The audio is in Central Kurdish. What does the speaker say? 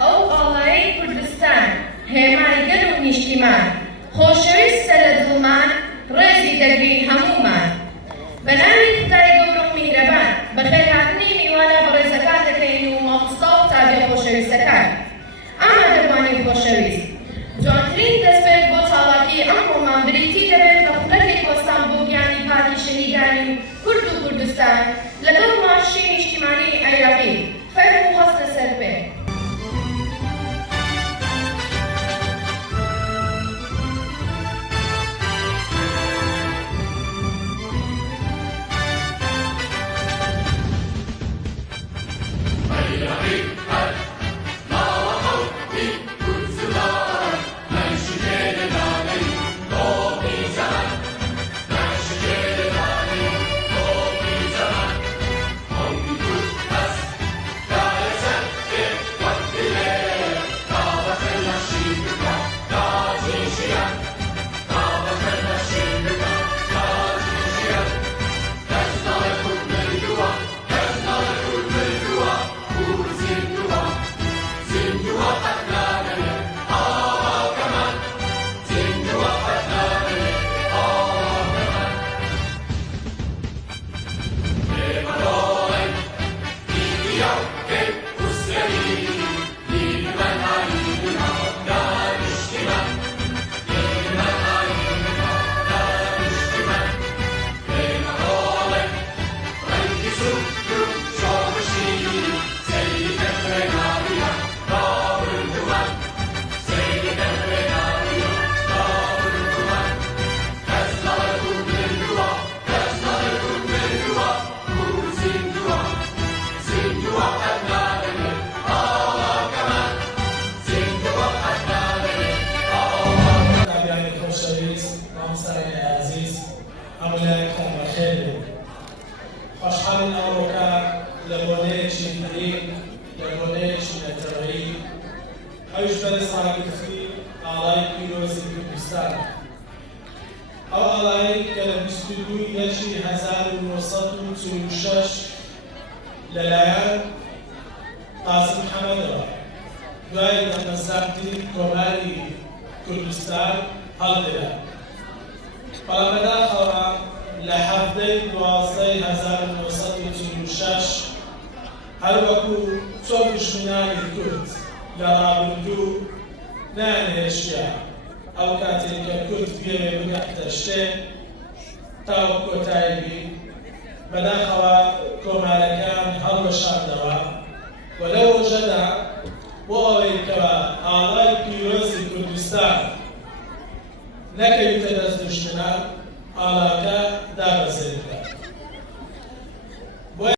ئەو ئاڵایی کوردستان هێمای گەل و نیشتیمان خۆشەویستە لە دڵمان ڕێزی دەرگین هەمومان بە ناوی خدای گەورە و میهرەبان بەخێرهاتنی میوانە بەڕێزەکان دەکەین و مامۆستا و تابێ خۆشەویستەکان ئامادەبوانی خۆشەویست جوانترین دەستپێک بۆ چاڵاکی ئەم ڕۆمان بریتی دەبێت بە قوڵەتێک وەستان بۆ گیانی پاکی شەهیدانی کورد و کوردستان لەگەڵ مارشی نیشتیمانی عێراقی فەرم و هەستە سەرپێ خوشحال ئەوڕۆکە لە بۆنەیەکی نەرین لە بۆنەیەکی نەتەوەیی ئەویش بەرز ڕاگرتنی ئاڵای پیرۆزی کوردستان ئەو ئاڵایی کە لە 22 یەکی 1946 لەلایەن قاسم محەممەدەوە دوای دەمەزراندنی کۆماری کوردستان هەڵدرا بەڵام بەداخەوە لە هەفتەی 12/1946 هەروەکو چۆن دژمنانی کورد لە ڕابردوو نانهێشتیا ئەو کاتێک کە کورد بێوێ بگەڕێتە شتێ تاوە کۆتایی بی بەداخەوە کۆمارەکان هەڵوەشاندەوە و لەو ڕۆژەدا بۆ ئەوەی کەوە ئاڵای پیرۆزی کوردستان نەکەویتە دەست دژمنان ئاڵاکە دابەزێت